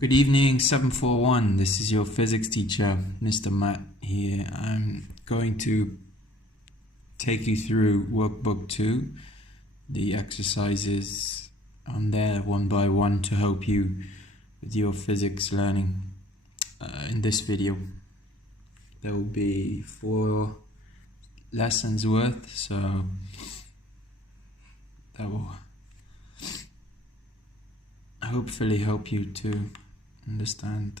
Good evening, 741. This is your physics teacher, Mr. Matt here. I'm going to take you through workbook 2, the exercises on there one by one to help you with your physics learning. In this video, there will be 4 lessons worth, so that will hopefully help you to understand.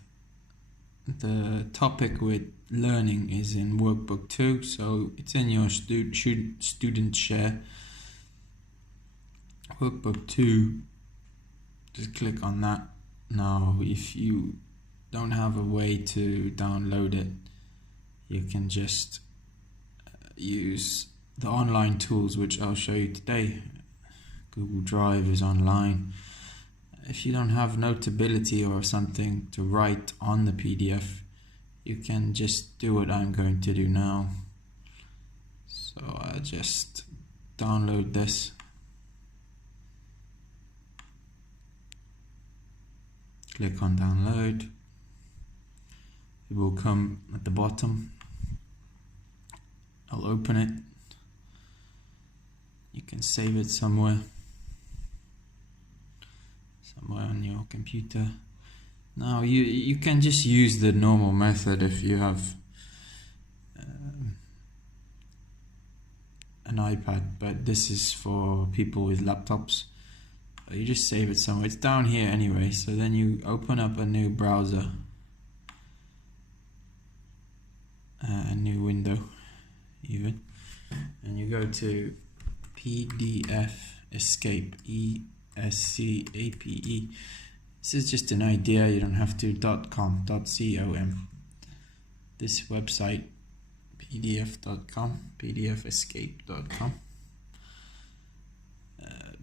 The topic with learning is in workbook 2, so it's in your student share. Workbook 2, just click on that. Now if you don't have a way to download it, you can just use the online tools which I'll show you today. Google Drive is online. If you don't have Notability or something to write on the PDF, you can just do what I'm going to do now. So I'll just download this. Click on download. It will come at the bottom. I'll open it. You can save it somewhere on your computer. Now you can just use the normal method if you have an iPad, but this is for people with laptops. You just save it somewhere. It's down here anyway, so then you open up a new browser, a new window even, and you go to PDF Escape, ESCAPE. This is just an idea, you don't have to .com. This website, pdf.com, pdfescape.com,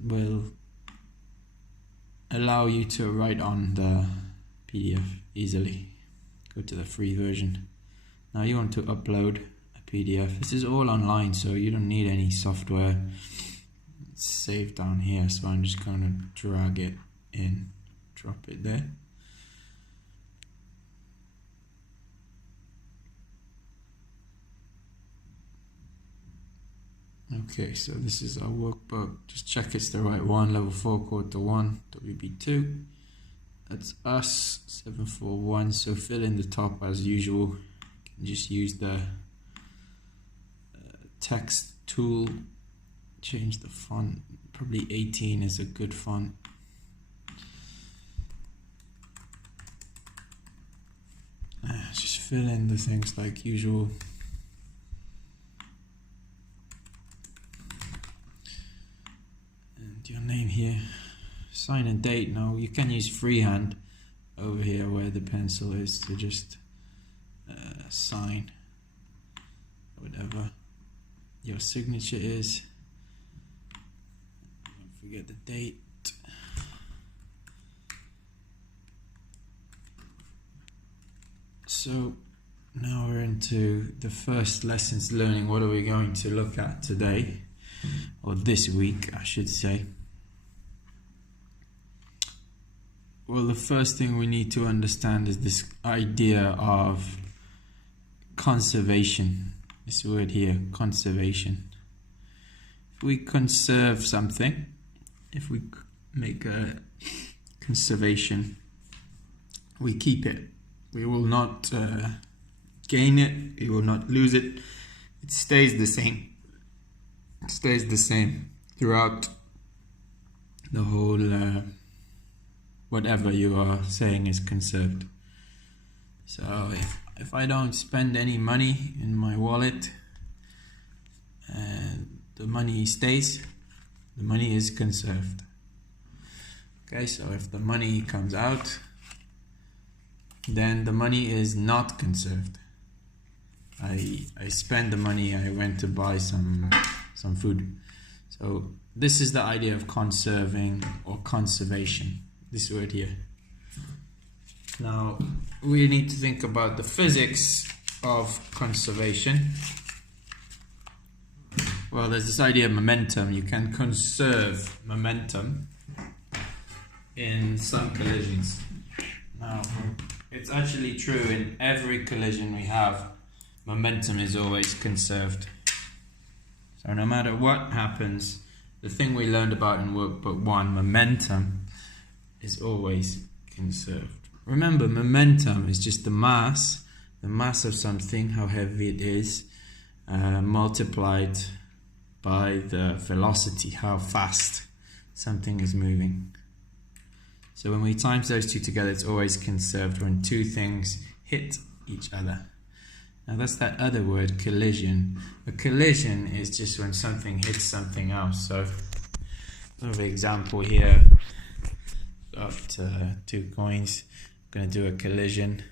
will allow you to write on the PDF easily. Go to the free version. Now you want to upload a PDF. This is all online, so you don't need any software. It's saved down here, so I'm just going to drag it in, drop it there. Okay, so this is our workbook. Just check it's the right one. Level 4, Quarter 1, WB2. That's us, 741. So fill in the top as usual. You can just use the text tool. Change the font. Probably 18 is a good font. Just fill in the things like usual. And your name here. Sign and date. Now you can use freehand over here where the pencil is to just sign whatever your signature is. Don't forget the date. So now we're into the first lessons learning. What are we going to look at today, or this week I should say? Well, the first thing we need to understand is this idea of conservation. This word here, conservation. If we conserve something, if we make a conservation, we keep it. We will not gain it, we will not lose it. It stays the same. It stays the same throughout the whole whatever you are saying is conserved. So if I don't spend any money in my wallet, the money stays, the money is conserved. Okay, so if the money comes out, then the money is not conserved. I spend the money, I went to buy some food. So this is the idea of conserving or conservation, this word here. Now we need to think about the physics of conservation. Well, there's this idea of momentum. You can conserve momentum in some collisions. Now, it's actually true in every collision we have, momentum is always conserved. So no matter what happens, the thing we learned about in workbook 1, momentum, is always conserved. Remember, momentum is just the mass of something, how heavy it is, multiplied by the velocity, how fast something is moving. So when we times those two together, it's always conserved when two things hit each other. Now that's that other word, collision. A collision is just when something hits something else. So, another example here, got 2 coins, I'm going to do a collision.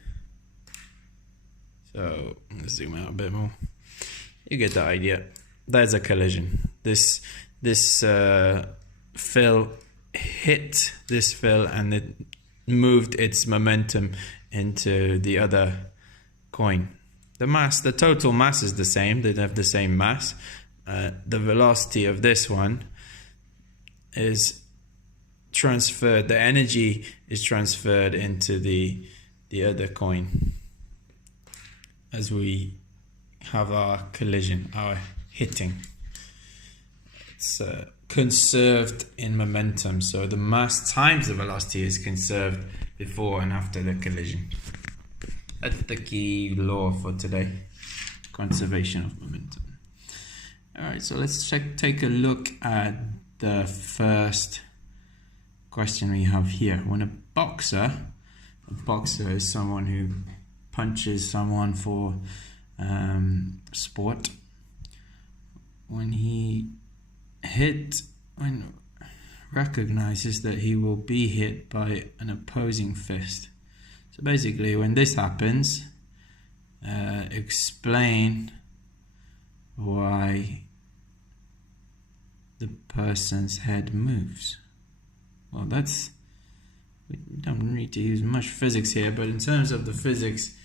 So, let's zoom out a bit more. You get the idea. That's a collision. This fill hit this fill and it moved its momentum into the other coin. The total mass is the same, they have the same mass. The velocity of this one is transferred, the energy is transferred into the other coin as we have our collision, our hitting. It's conserved in momentum, so the mass times the velocity is conserved before and after the collision. That's the key law for today, conservation of momentum. Alright, so let's take a look at the first question we have here. When a boxer is someone who punches someone for sport, when he recognizes that he will be hit by an opposing fist. So basically, when this happens, explain why the person's head moves. Well, we don't need to use much physics here, but in terms of the physics,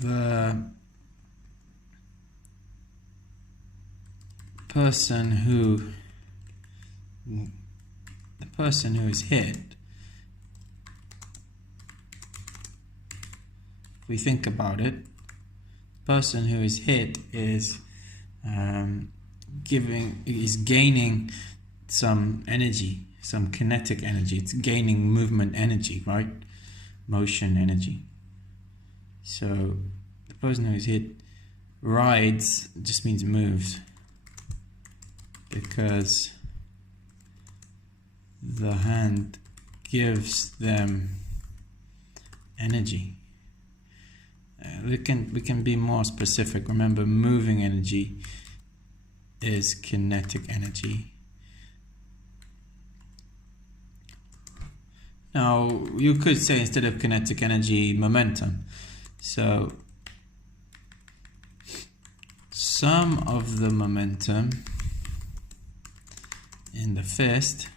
the person who is hit, if we think about it, the person who is hit is gaining some energy, some kinetic energy. It's gaining movement energy, right? Motion energy. So the person who is hit rides just means moves, because the hand gives them energy. We can be more specific. Remember, moving energy is kinetic energy. Now, you could say instead of kinetic energy, momentum. So, some of the momentum in the fist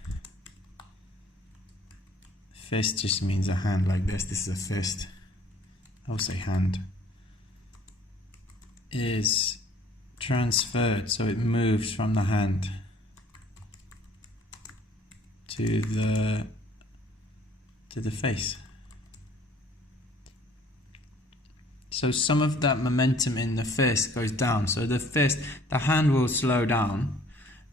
just means a hand like this. This is a fist. I'll say hand. Is transferred, so it moves from the hand to the face. So some of that momentum in the fist goes down. So the hand will slow down,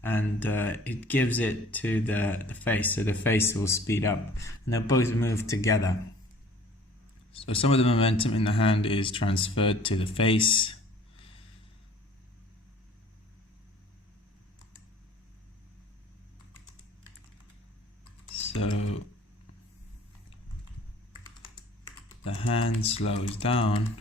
and it gives it to the face. So the face will speed up, and they'll both move together. So some of the momentum in the hand is transferred to the face. So the hand slows down,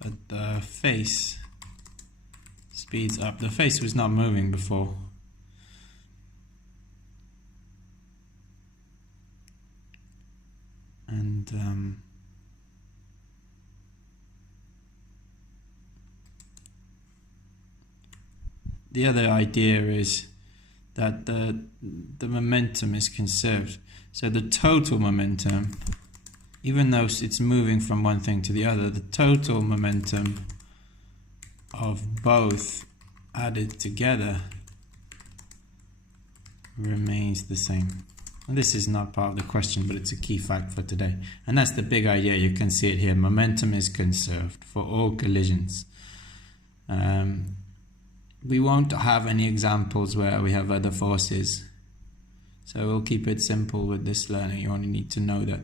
but the face speeds up. The face was not moving before. And the other idea is that the momentum is conserved. So the total momentum, even though it's moving from one thing to the other, the total momentum of both added together remains the same. And this is not part of the question, but it's a key fact for today. And that's the big idea. You can see it here. Momentum is conserved for all collisions. We won't have any examples where we have other forces. So we'll keep it simple with this learning. You only need to know that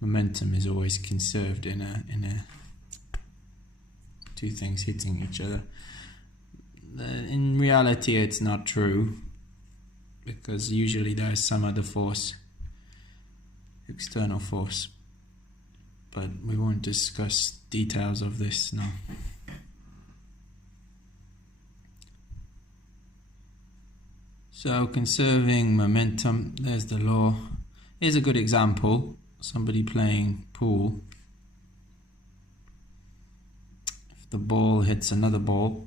momentum is always conserved in a two things hitting each other. In reality, it's not true, because usually there is some other force, external force, but we won't discuss details of this now. So conserving momentum, there's the law. Here's a good example. Somebody playing pool. If the ball hits another ball,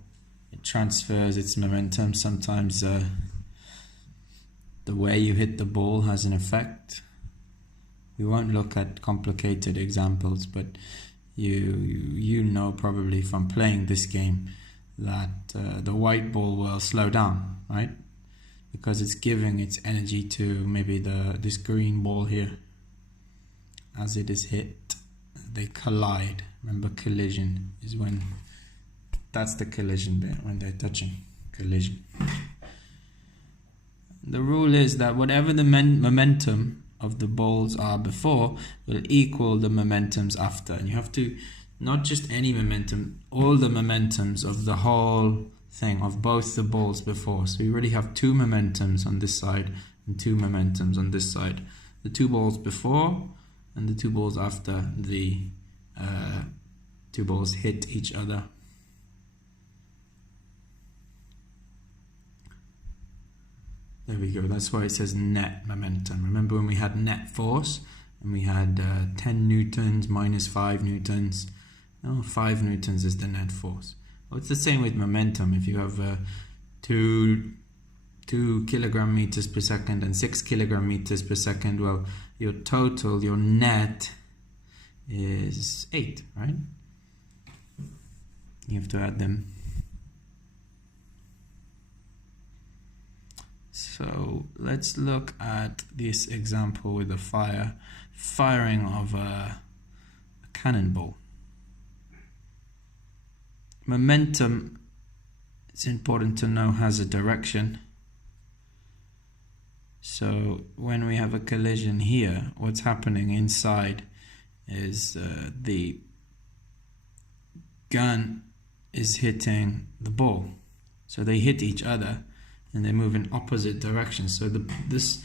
it transfers its momentum. Sometimes the way you hit the ball has an effect. We won't look at complicated examples, but you know probably from playing this game that the white ball will slow down, right? Because it's giving its energy to maybe this green ball here. As it is hit, they collide. Remember, collision is when, that's the collision bit, when they're touching. Collision. The rule is that whatever the momentum of the balls are before will equal the momentums after. And you have to, not just any momentum, all the momentums of the whole thing, of both the balls before. So we already have two momentums on this side and two momentums on this side. The two balls before and the two balls after the two balls hit each other. There we go. That's why it says net momentum. Remember when we had net force and we had 10 newtons minus 5 newtons? No, 5 newtons is the net force. Well, it's the same with momentum. If you have 2 kilogram meters per second and 6 kilogram meters per second, well, your total, your net is 8, right? You have to add them. So let's look at this example with the firing of a cannonball. Momentum, it's important to know, has a direction. So when we have a collision here, what's happening inside is the gun is hitting the ball. So they hit each other and they move in opposite directions. So this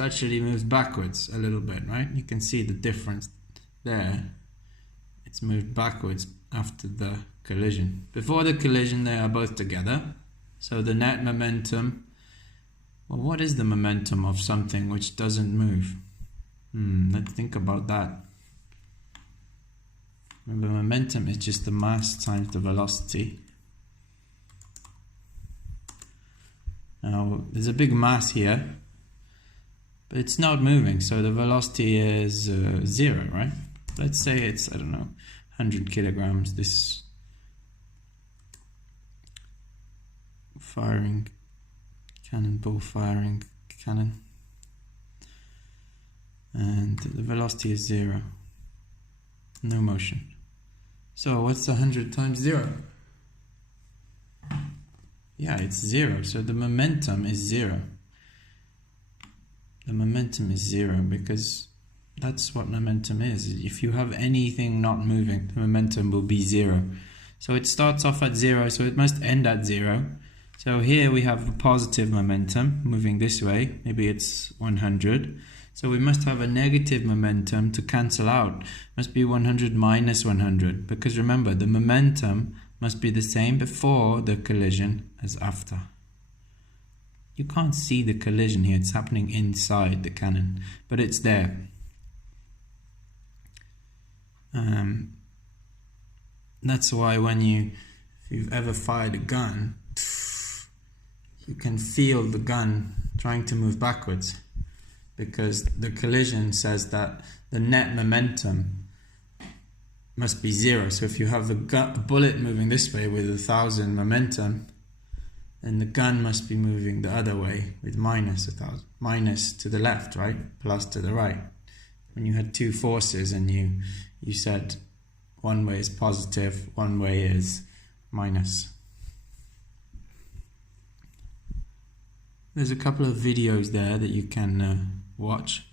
actually moves backwards a little bit, right? You can see the difference there. It's moved backwards after the collision. Before the collision, they are both together. So the net momentum, well, what is the momentum of something which doesn't move? Let's think about that. Remember, momentum is just the mass times the velocity. Now, there's a big mass here, but it's not moving, so the velocity is 0, right? Let's say it's, I don't know, 100 kilograms, this firing cannonball, firing cannon, and the velocity is 0, no motion. So what's 100 times 0? Yeah, it's 0, so the momentum is 0. The momentum is 0 because that's what momentum is. If you have anything not moving, the momentum will be 0. So it starts off at 0, so it must end at 0. So here we have a positive momentum moving this way. Maybe it's 100. So we must have a negative momentum to cancel out. Must be 100 minus 100. Because remember, the momentum must be the same before the collision as after. You can't see the collision here. It's happening inside the cannon. But it's there. That's why if you've ever fired a gun, you can feel the gun trying to move backwards, because the collision says that the net momentum must be 0. So if you have a bullet moving this way with 1,000 momentum, then the gun must be moving the other way with minus 1,000. Minus to the left, right? Plus to the right. When you had two forces and you said one way is positive, one way is minus. There's a couple of videos there that you can watch.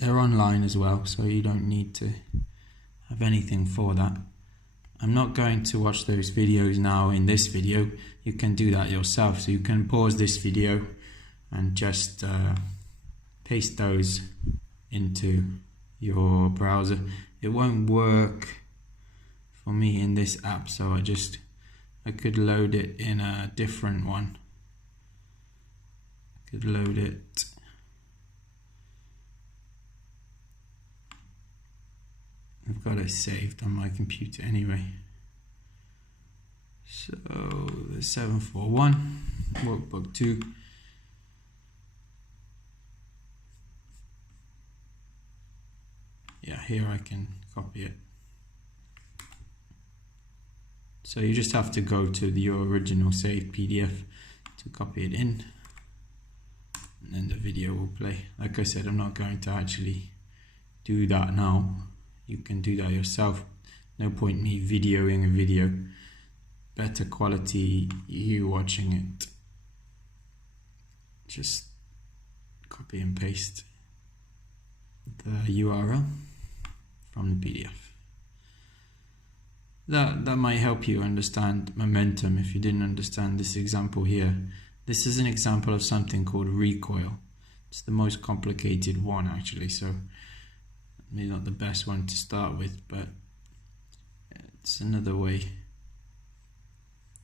They're online as well, so you don't need to have anything for that. I'm not going to watch those videos now in this video. You can do that yourself. So you can pause this video and just paste those into your browser. It won't work for me in this app, so I could load it in a different one. I could load it. I've got it saved on my computer anyway. So the 741 workbook 2. Yeah, here I can copy it. So you just have to go to your original saved PDF to copy it in, and then the video will play. Like I said, I'm not going to actually do that now. You can do that yourself. No point me videoing a video. Better quality you watching it. Just copy and paste the URL from the PDF. That might help you understand momentum if you didn't understand this example here. This is an example of something called recoil. It's the most complicated one actually, so maybe not the best one to start with, but it's another way.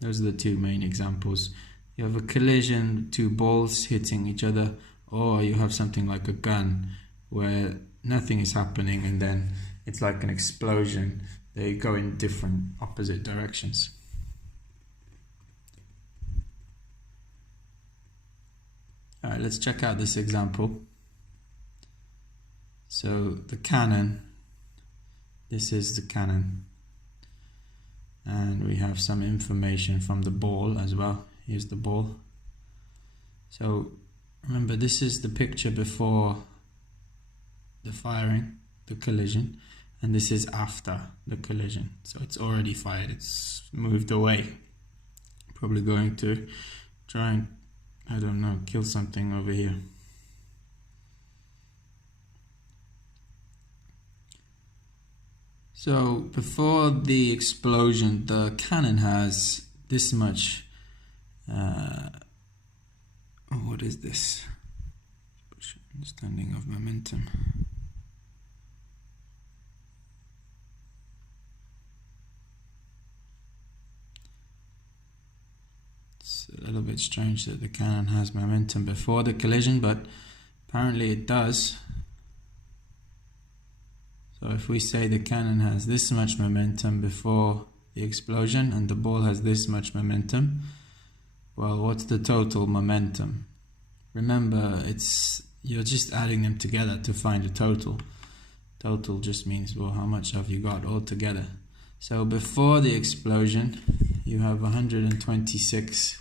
Those are the two main examples. You have a collision, two balls hitting each other, or you have something like a gun where nothing is happening and then it's like an explosion. They go in different opposite directions. Alright, let's check out this example. So the cannon, this is the cannon, and we have some information from the ball as well. Here's the ball. So remember, this is the picture before the firing, the collision, and this is after the collision. So it's already fired, it's moved away, probably going to try and, I don't know, kill something over here. So before the explosion, the cannon has this much, what is this? Understanding of momentum. It's a little bit strange that the cannon has momentum before the collision, but apparently it does. So if we say the cannon has this much momentum before the explosion and the ball has this much momentum, well, what's the total momentum? Remember, you're just adding them together to find a total. Total just means, well, how much have you got all together? So before the explosion, you have 126.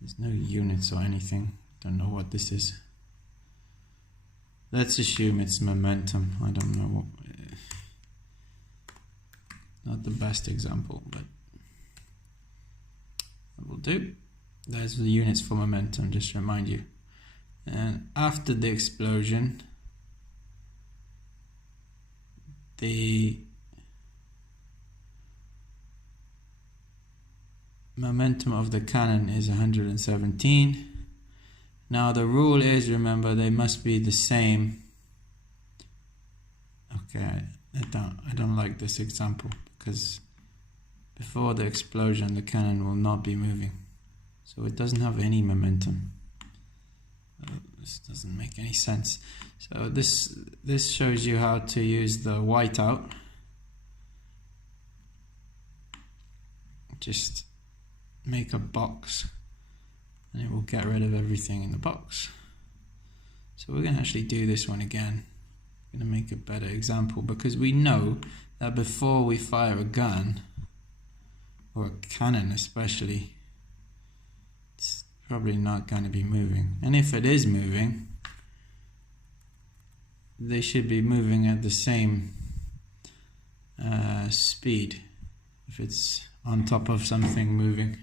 There's no units or anything. Don't know what this is. Let's assume it's momentum. I don't know. Not the best example, but that will do. There's the units for momentum, just to remind you. And after the explosion, the momentum of the cannon is 117. Now the rule is, remember, they must be the same. Okay, I don't like this example because before the explosion the cannon will not be moving, so it doesn't have any momentum. This doesn't make any sense. So this shows you how to use the whiteout. Just make a box and it will get rid of everything in the box. So we're going to actually do this one again. I'm going to make a better example because we know that before we fire a gun, or a cannon especially, probably not going to be moving. And if it is moving, they should be moving at the same speed if it's on top of something moving.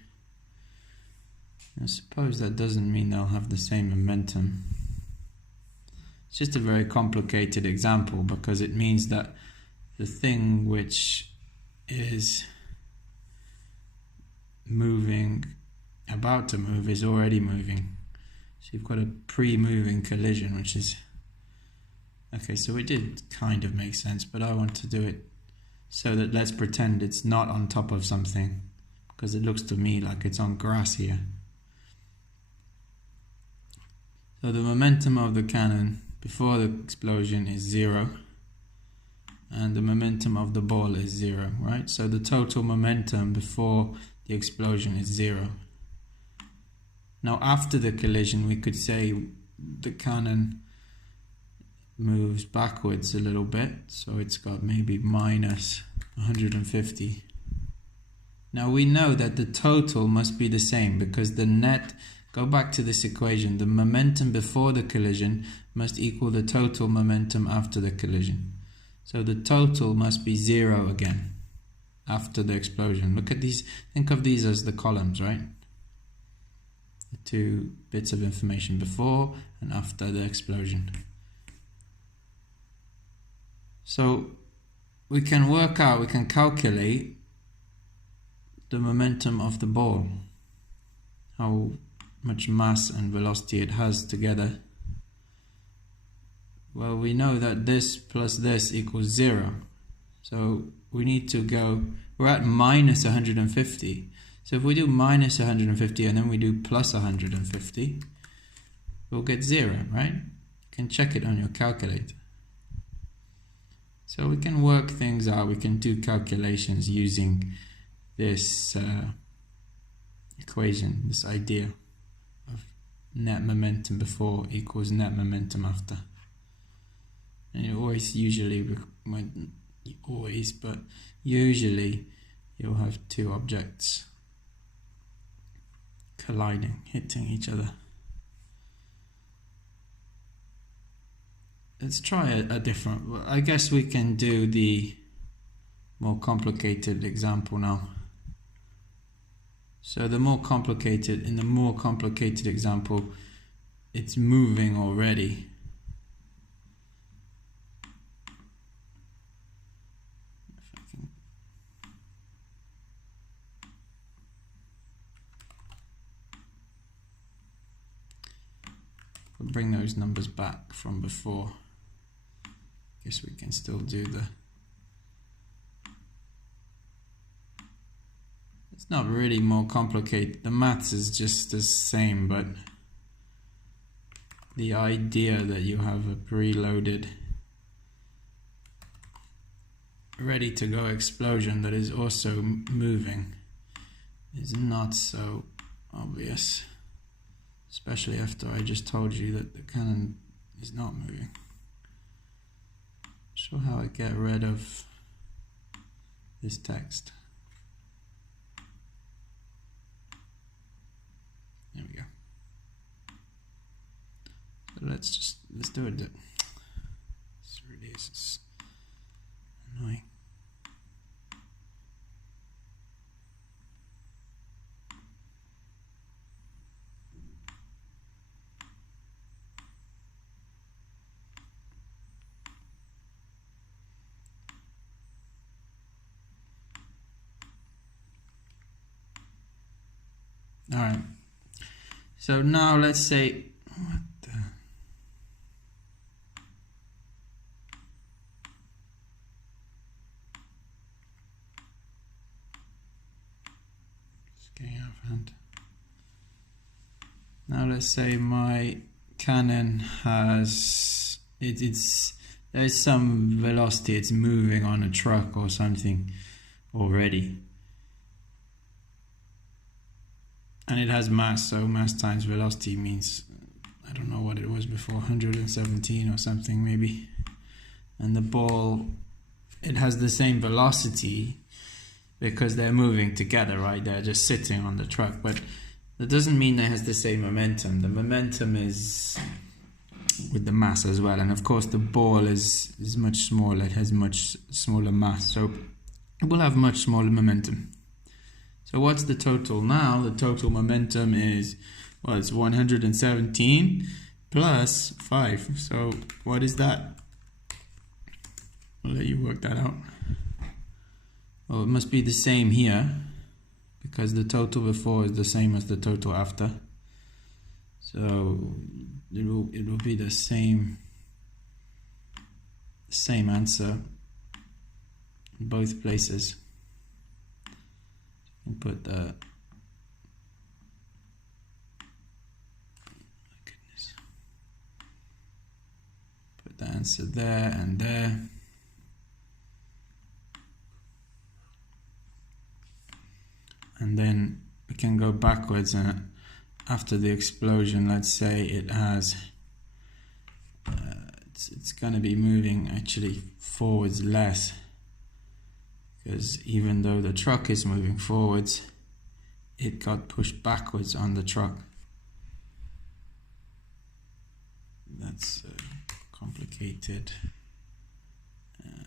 I suppose that doesn't mean they'll have the same momentum. It's just a very complicated example because it means that the thing which is moving, about to move, is already moving. So you've got a pre-moving collision, which is... Okay, so it did kind of make sense, but I want to do it so that let's pretend it's not on top of something, because it looks to me like it's on grass here. So the momentum of the cannon before the explosion is 0, and the momentum of the ball is 0, right? So the total momentum before the explosion is 0. Now after the collision, we could say the cannon moves backwards a little bit, so it's got maybe minus 150. Now we know that the total must be the same because the net, go back to this equation, the momentum before the collision must equal the total momentum after the collision. So the total must be 0 again after the explosion. Look at these, think of these as the columns, right? The two bits of information before and after the explosion. So we can work out, we can calculate the momentum of the ball, how much mass and velocity it has together. Well, we know that this plus this equals 0. So we need to go, we're at minus 150. So if we do minus 150 and then we do plus 150, we'll get 0, right? You can check it on your calculator. So we can work things out, we can do calculations using this equation, this idea of net momentum before equals net momentum after. And you always usually, but usually you'll have two objects colliding, hitting each other. Let's try a different, I guess we can do the more complicated example now. So the more complicated, in the more complicated example, it's moving already. We'll bring those numbers back from before. Guess we can still do the... It's not really more complicated. The maths is just the same, but the idea that you have a preloaded, ready to go explosion that is also moving is not so obvious. Especially after I just told you that the cannon is not moving. Show how I get rid of this text. There we go. So let's do it. This really is annoying. All right. So now let's say, what the? It's getting out of hand. Now let's say my cannon has, there's some velocity, it's moving on a truck or something already. And it has mass, so mass times velocity means, I don't know what it was before, 117 or something maybe. And the ball, it has the same velocity because they're moving together, right? They're just sitting on the truck, but That doesn't mean it has the same momentum. The momentum is with the mass as well, and of course the ball is much smaller. It has much smaller mass, so it will have much smaller momentum. So what's the total now? The total momentum is, well, it's 117 plus 5. So what is that? I'll let you work that out. Well, it must be the same here, because the total before is the same as the total after. So it will be the same answer in both places. And put the put the answer there and there. And then we can go backwards, and after the explosion, let's say it has it's going to be moving actually forwards less, because even though the truck is moving forwards, it got pushed backwards on the truck. That's a complicated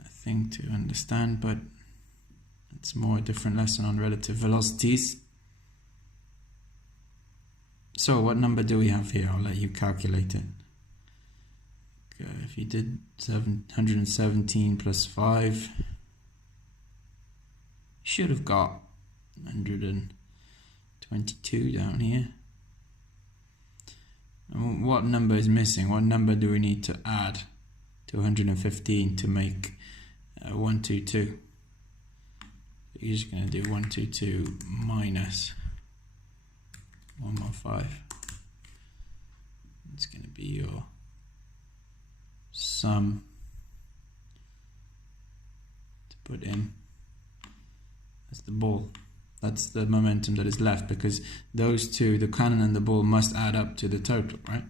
thing to understand, but it's more a different lesson on relative velocities. So what number do we have here? I'll let you calculate it. Okay, if you did 717 plus 5, should have got 122 down here. And what number is missing? What number do we need to add to 115 to make 122? You're just going to do 122 minus 115. It's going to be your sum to put in. That's the ball. That's the momentum that is left, because those two, the cannon and the ball, must add up to the total, right?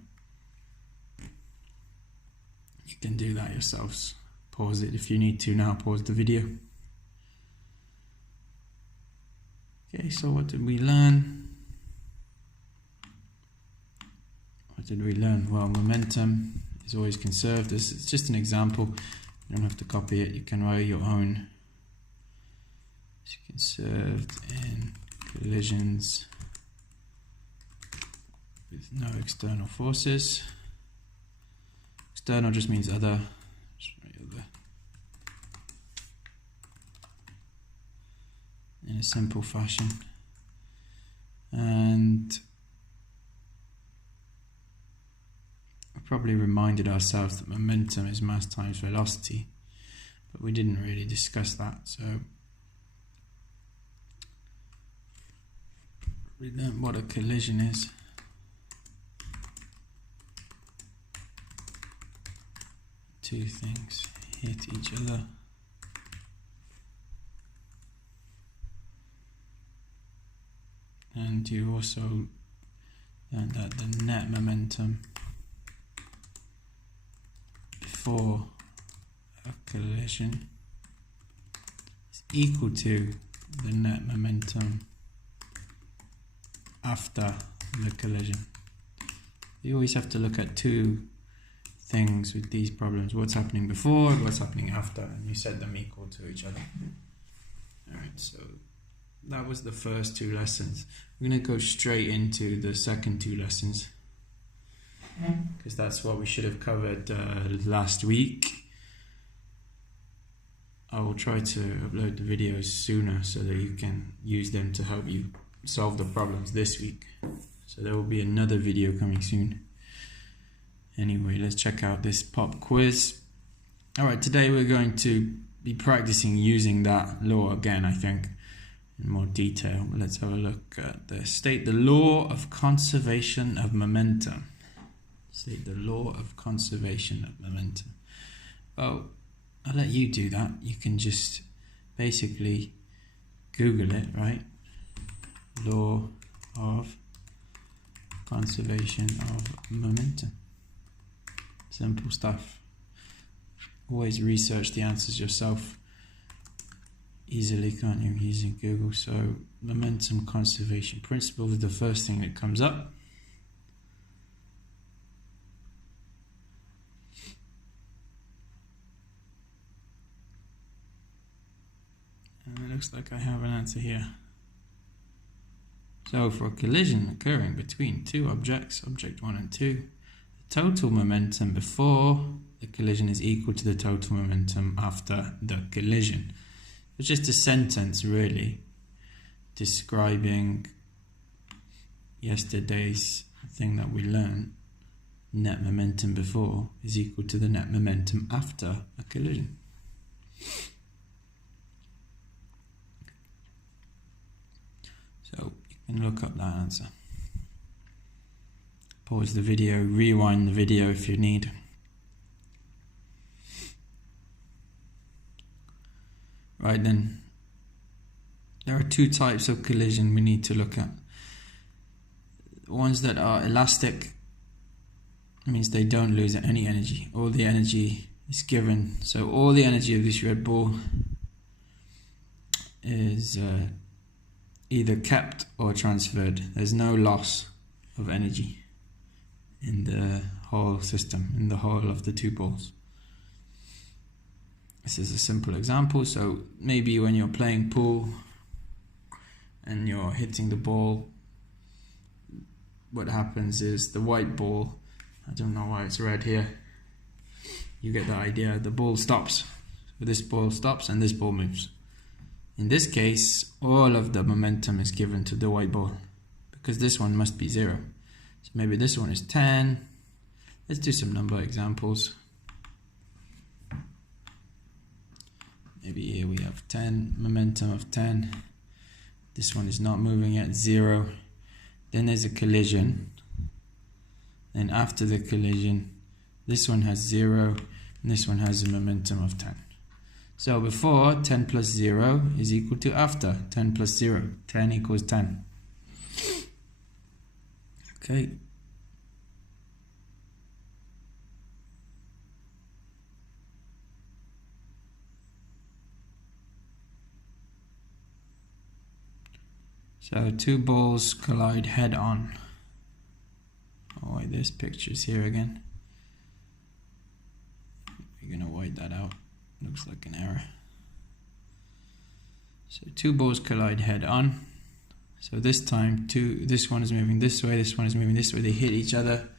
You can do that yourselves. Pause it if you need to now. Pause the video. Okay, so what did we learn? What did we learn? Well, momentum is always conserved. This is just an example. You don't have to copy it. You can write your own. It's conserved in collisions with no external forces. External just means other. Just write other. In a simple fashion. And we probably reminded ourselves that momentum is mass times velocity, but we didn't really discuss that. So we learned what a collision is. Two things hit each other. And you also learned that the net momentum before a collision is equal to the net momentum after the collision. You always have to look at two things with these problems: what's happening before, what's happening after, and you set them equal to each other. Alright, so that was the first two lessons. We're going to go straight into the second two lessons, because that's what we should have covered last week. I will try to upload the videos sooner so that you can use them to help you solve the problems this week. So there will be another video coming soon. Anyway, let's check out this pop quiz. Alright, today we're going to be practicing using that law again, I think, in more detail. Let's have a look at this. State the law of conservation of momentum. State the law of conservation of momentum. Well, I'll let you do that. You can just basically Google it, right? Law of conservation of momentum. Simple stuff. Always research the answers yourself. easily, can't you, using Google? So momentum conservation principle is the first thing that comes up. And it looks like I have an answer here. So for a collision occurring between two objects, object 1 and 2, the total momentum before the collision is equal to the total momentum after the collision. It's just a sentence really describing yesterday's thing that we learned. Net momentum before is equal to the net momentum after a collision. So you can look up that answer. Pause the video, rewind the video if you need. Right then, there are two types of collision we need to look at. Ones that are elastic means they don't lose any energy. All the energy is given. So all the energy of this red ball is either kept or transferred. There's no loss of energy in the whole system, in the whole of the two balls. This is a simple example. So maybe when you're playing pool and you're hitting the ball, what happens is the white ball, I don't know why it's red here, you get the idea, the ball stops. So this ball stops and this ball moves. In this case, all of the momentum is given to the white ball because this one must be 0. So maybe this one is 10. Let's do some number examples. Maybe here we have 10, momentum of 10. This one is not moving yet, 0. Then there's a collision. Then after the collision, this one has 0, and this one has a momentum of 10. So before, 10 plus 0 is equal to after, 10 plus 0. 10 equals 10. Okay. So two balls collide head on. Oh wait, there's pictures here again. We're gonna white that out. Looks like an error. So two balls collide head on. So this time this one is moving this way, this one is moving this way. They hit each other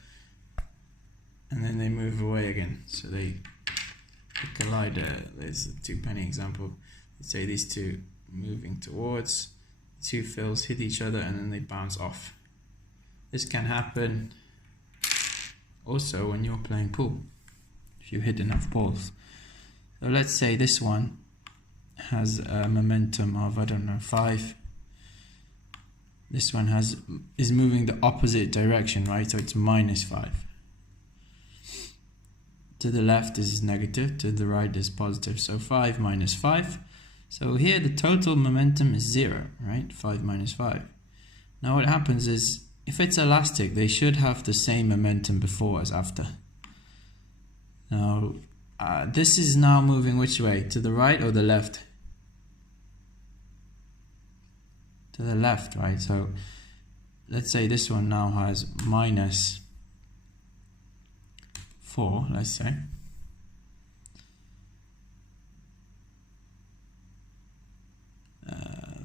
and then they move away again. So they collide. There's a 2-penny example. Let's say these two moving towards. Two fills hit each other and then they bounce off. This can happen also when you're playing pool, if you hit enough balls. So let's say this one has a momentum of, I don't know, 5. This one is moving the opposite direction, right? So it's -5. To the left this is negative, to the right is positive. So 5 minus 5. So here the total momentum is 0, right? 5 minus 5. Now what happens is, if it's elastic, they should have the same momentum before as after. Now, this is now moving which way? To the right or the left? To the left, right? So let's say this one now has -4, let's say.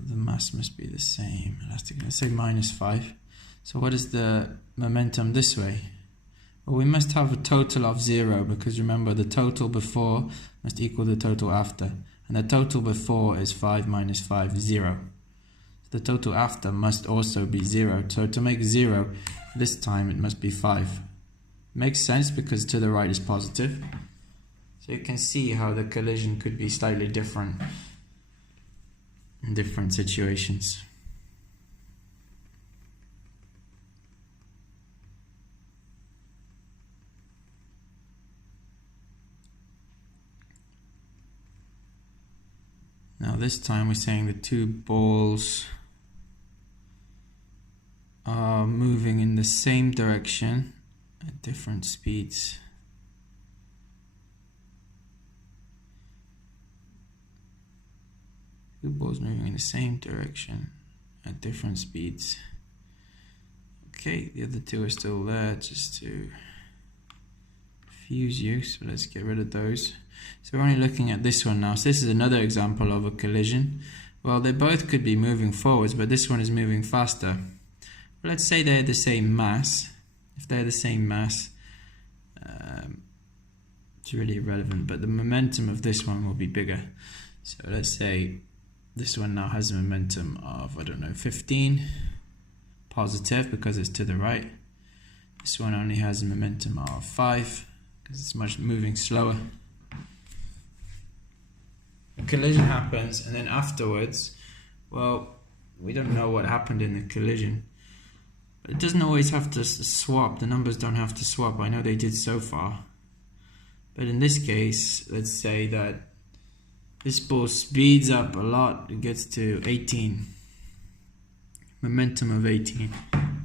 The mass must be the same. Elastic, let's say -5. So what is the momentum this way? Well, we must have a total of 0, because remember the total before must equal the total after. And the total before is 5 minus 5, 0. So the total after must also be 0. So to make 0, this time it must be 5. Makes sense because to the right is positive. So you can see how the collision could be slightly different in different situations. Now this time we're saying the two balls are moving in the same direction at different speeds. Two balls moving in the same direction at different speeds. Okay, the other two are still there just to confuse you, so let's get rid of those. So we're only looking at this one now. So this is another example of a collision. Well, they both could be moving forwards, but this one is moving faster. Let's say they're the same mass. If they're the same mass, it's really irrelevant, but the momentum of this one will be bigger. So let's say this one now has a momentum of, I don't know, 15 positive because it's to the right. This one only has a momentum of 5 because it's much moving slower. A collision happens, and then afterwards, well, we don't know what happened in the collision. But it doesn't always have to swap. The numbers don't have to swap. I know they did so far. But in this case, let's say that this ball speeds up a lot. It gets to 18. Momentum of 18.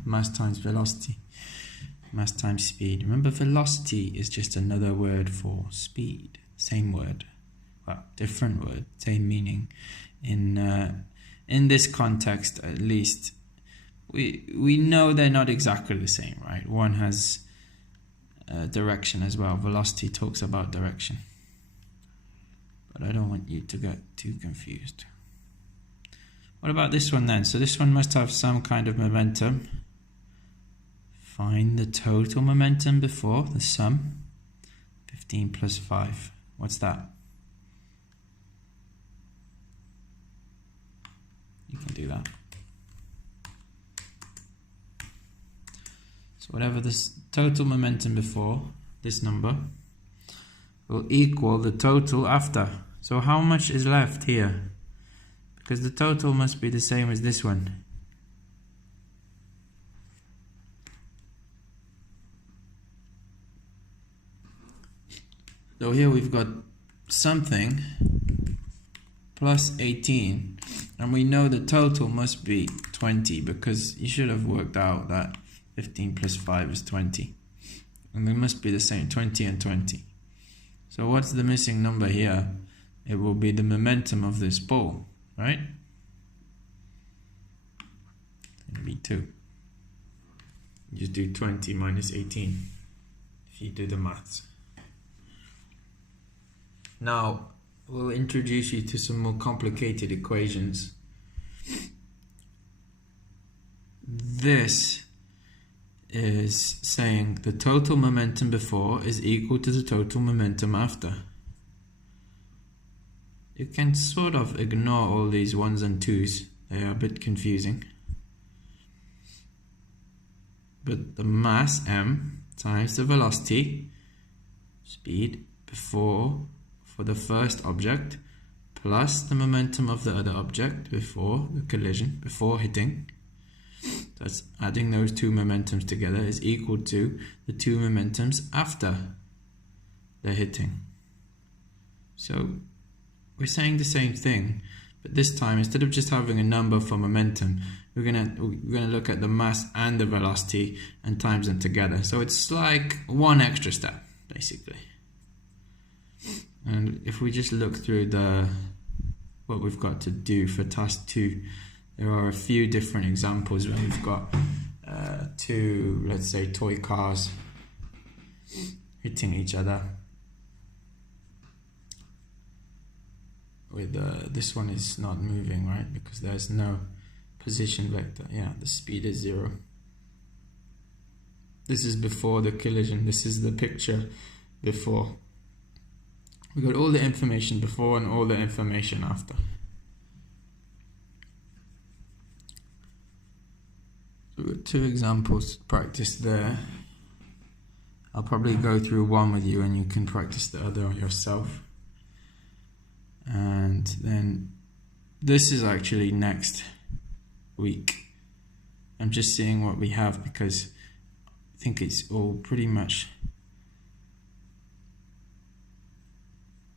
Mass times velocity. Mass times speed. Remember, velocity is just another word for speed. Same word. Well, different word. Same meaning. In this context, at least, we know they're not exactly the same, right? One has direction as well. Velocity talks about direction. But I don't want you to get too confused. What about this one then? So this one must have some kind of momentum. Find the total momentum before the sum. 15 plus 5. What's that? You can do that. So whatever this total momentum before, this number, will equal the total after. So how much is left here? Because the total must be the same as this one. So here we've got something plus 18, and we know the total must be 20 because you should have worked out that 15 plus 5 is 20. And they must be the same, 20 and 20. So what's the missing number here? It will be the momentum of this ball, right? It'll be 2. Just do 20 minus 18 if you do the maths. Now, we'll introduce you to some more complicated equations. This is saying the total momentum before is equal to the total momentum after. You can sort of ignore all these 1s and 2s. They are a bit confusing. But the mass m times the velocity, speed, before for the first object, plus the momentum of the other object before the collision, before hitting. That's adding those two momentums together is equal to the two momentums after the hitting. So we're saying the same thing, but this time instead of just having a number for momentum, we're gonna look at the mass and the velocity and times them together. So it's like one extra step basically. And if we just look through what we've got to do for task 2, there are a few different examples where we've got two, let's say, toy cars hitting each other. With this one is not moving, right? Because there's no position vector. Yeah, the speed is 0. This is before the collision. This is the picture before. We got all the information before and all the information after. So we've got 2 examples to practice there. I'll probably go through one with you and you can practice the other yourself. And then this is actually next week. I'm just seeing what we have because I think it's all pretty much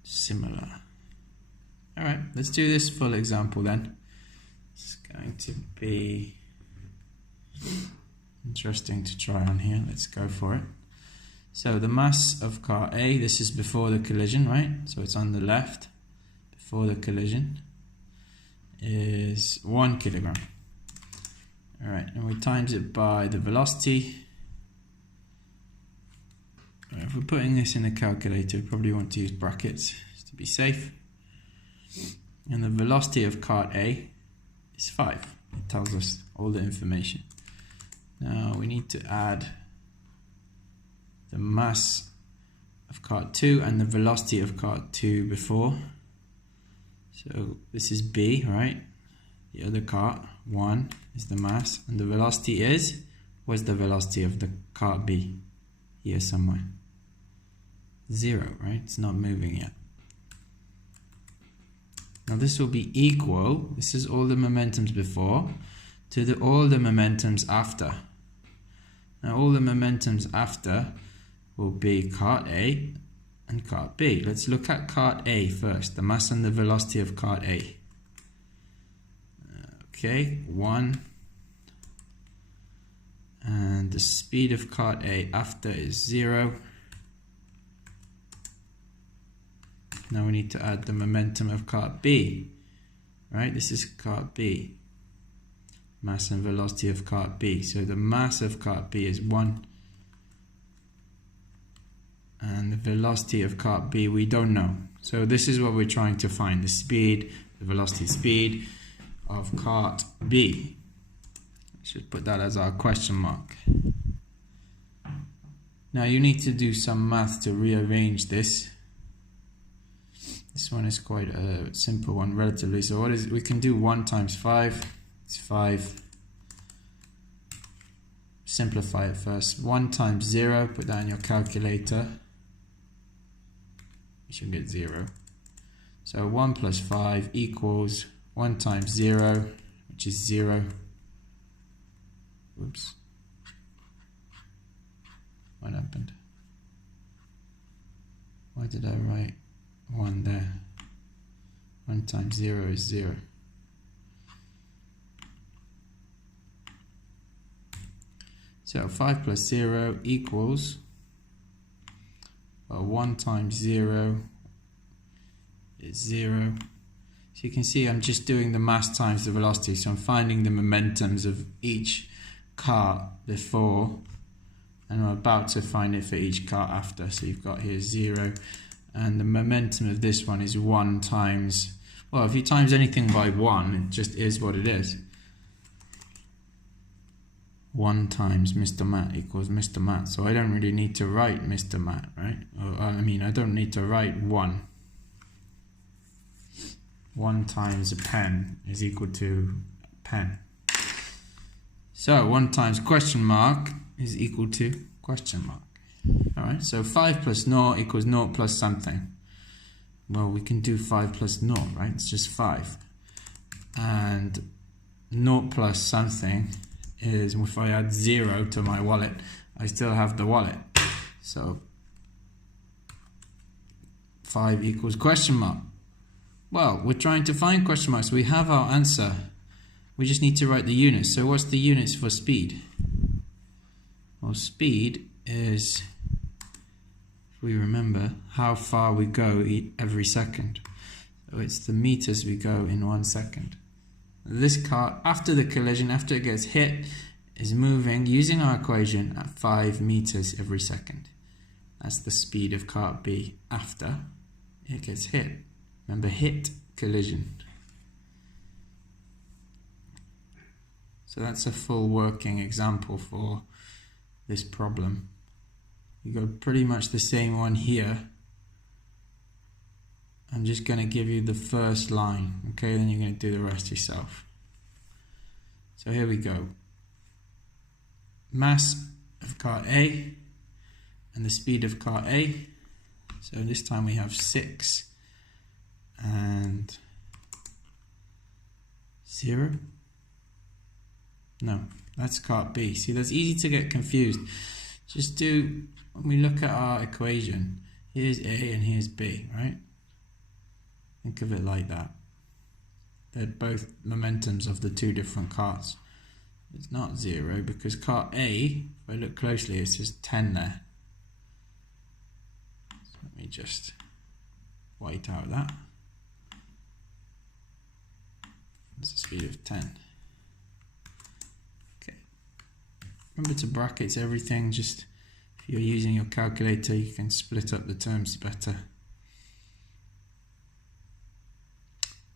similar. Alright, let's do this full example then. It's going to be interesting to try on here. Let's go for it. So the mass of car A, this is before the collision, right? So it's on the left, before the collision. is 1 kilogram. All right, and we times it by the velocity. Right, if we're putting this in a calculator, we probably want to use brackets just to be safe. And the velocity of cart A is 5. It tells us all the information. Now we need to add the mass of cart 2 and the velocity of cart 2 before. So this is B, right? The other cart, 1, is the mass, and the velocity is, where's the velocity of the cart B? Here somewhere. 0, right? It's not moving yet. Now this will be equal, this is all the momentums before, to all the momentums after. Now all the momentums after will be cart A and cart B. Let's look at cart A first, the mass and the velocity of cart A. Okay, 1. And the speed of cart A after is 0. Now we need to add the momentum of cart B, right? This is cart B. Mass and velocity of cart B. So the mass of cart B is 1. And the velocity of cart B we don't know. So this is what we're trying to find. The speed, the velocity speed of cart B. I should put that as our question mark. Now you need to do some math to rearrange this. This one is quite a simple one relatively. So what is, we can do 1 times 5. It's 5. Simplify it first. 1 times 0, put that in your calculator. You should get 0. So 1 plus 5 equals 1 times 0, which is 0. Oops. What happened? Why did I write 1 there? 1 times 0 is 0. So 5 plus 0 equals 1 times 0 is 0. So you can see I'm just doing the mass times the velocity. So I'm finding the momentums of each cart before, and I'm about to find it for each cart after. So you've got here 0, and the momentum of this one is 1 times, well, if you times anything by 1, it just is what it is. 1 times Mr. Matt equals Mr. Matt. So I don't really need to write Mr. Matt, right? Or, I mean, I don't need to write 1. 1 times a pen is equal to pen. So 1 times question mark is equal to question mark. Alright, so 5 plus 0 equals 0 plus something. Well, we can do 5 plus 0, right? It's just 5. And 0 plus something is, if I add 0 to my wallet, I still have the wallet. So 5 equals question mark. Well, we're trying to find question marks. So we have our answer. We just need to write the units. So what's the units for speed? Well, speed is, if we remember, how far we go every second. So it's the meters we go in 1 second. This car, after the collision, after it gets hit, is moving using our equation at 5 meters every second. That's the speed of cart B after it gets hit. Remember, hit, collision. So that's a full working example for this problem. You got pretty much the same one here. I'm just going to give you the first line, okay? Then you're going to do the rest yourself. So here we go. Mass of cart A and the speed of cart A. So this time we have 6 and 0. No, that's cart B. See, that's easy to get confused. Just do, when we look at our equation, here's A and here's B, right? Think of it like that. They're both momentums of the 2 different carts. It's not 0 because cart A, if I look closely, it says 10 there. So let me just white out that. That's a speed of 10. Okay. Remember to brackets everything. Just if you're using your calculator, you can split up the terms better.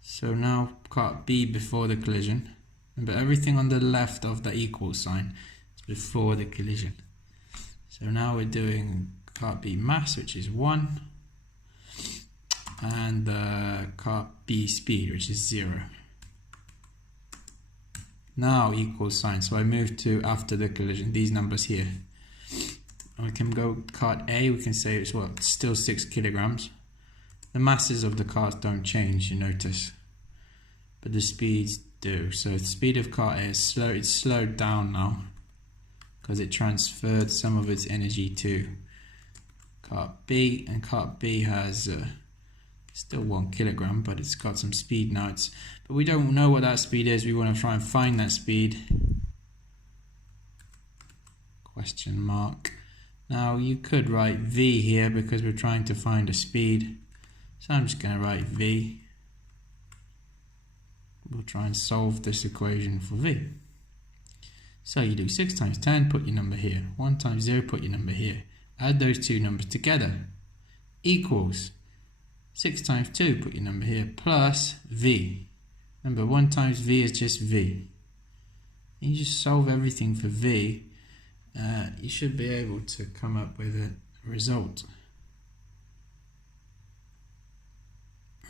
So now cart B before the collision. Remember, everything on the left of the equal sign is before the collision. So now we're doing cart B mass, which is 1, and cart B speed, which is 0. Now equal sign, so I move to after the collision, these numbers here. And we can go cart A, we can say it's what, still 6 kilograms. The masses of the cars don't change, you notice, but the speeds do. So the speed of cart A is slow, it's slowed down now because it transferred some of its energy to cart B, and cart B has still 1 kilogram, but it's got some speed now. But we don't know what that speed is. We want to try and find that speed. Question mark. Now you could write V here because we're trying to find a speed. So I'm just going to write V. We'll try and solve this equation for V. So you do 6 times 10, put your number here. 1 times 0, put your number here. Add those two numbers together. Equals 6 times 2, put your number here, plus V. Remember, 1 times V is just V. You just solve everything for V. You should be able to come up with a result.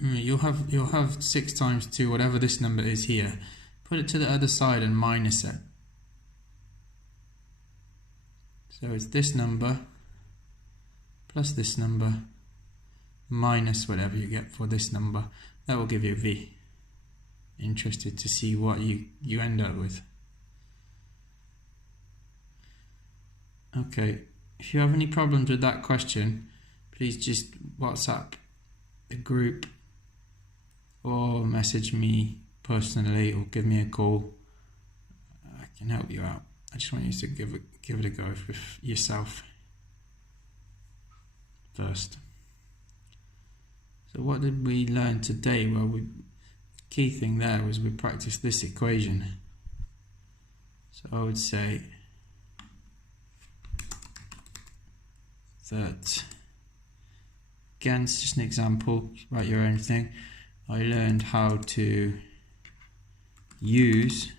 You'll have 6 times 2, whatever this number is here. Put it to the other side and minus it. So it's this number plus this number minus whatever you get for this number. That will give you V. Interested to see what you end up with. Okay, if you have any problems with that question, please just WhatsApp the group or message me personally or give me a call. I can help you out. I just want you to give it a go with yourself first. So what did we learn today? Well, the key thing there was we practiced this equation. So I would say that, again, it's just an example, write your own thing. I learned how to use,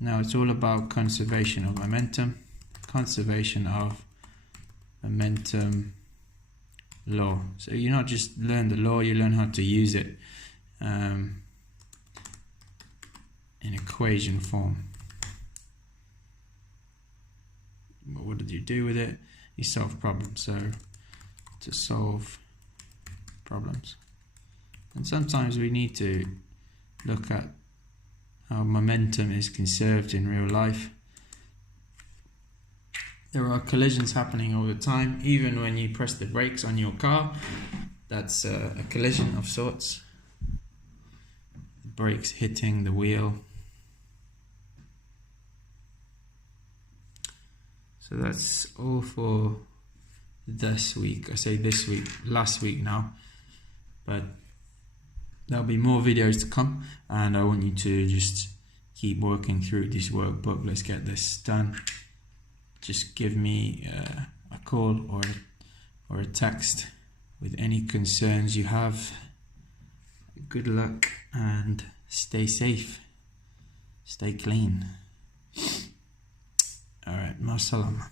now it's all about conservation of momentum, law. So you not just learn the law, you learn how to use it in equation form. What did you do with it? You solve problems. So to solve problems, and sometimes we need to look at how momentum is conserved in real life. There are collisions happening all the time. Even when you press the brakes on your car, that's a collision of sorts. The brakes hitting the wheel. So that's all for this week. I say this week, last week now. But there'll be more videos to come, and I want you to just keep working through this workbook. Let's get this done. Just give me a call or a text with any concerns you have. Good luck and stay safe. Stay clean. Alright, ma salama.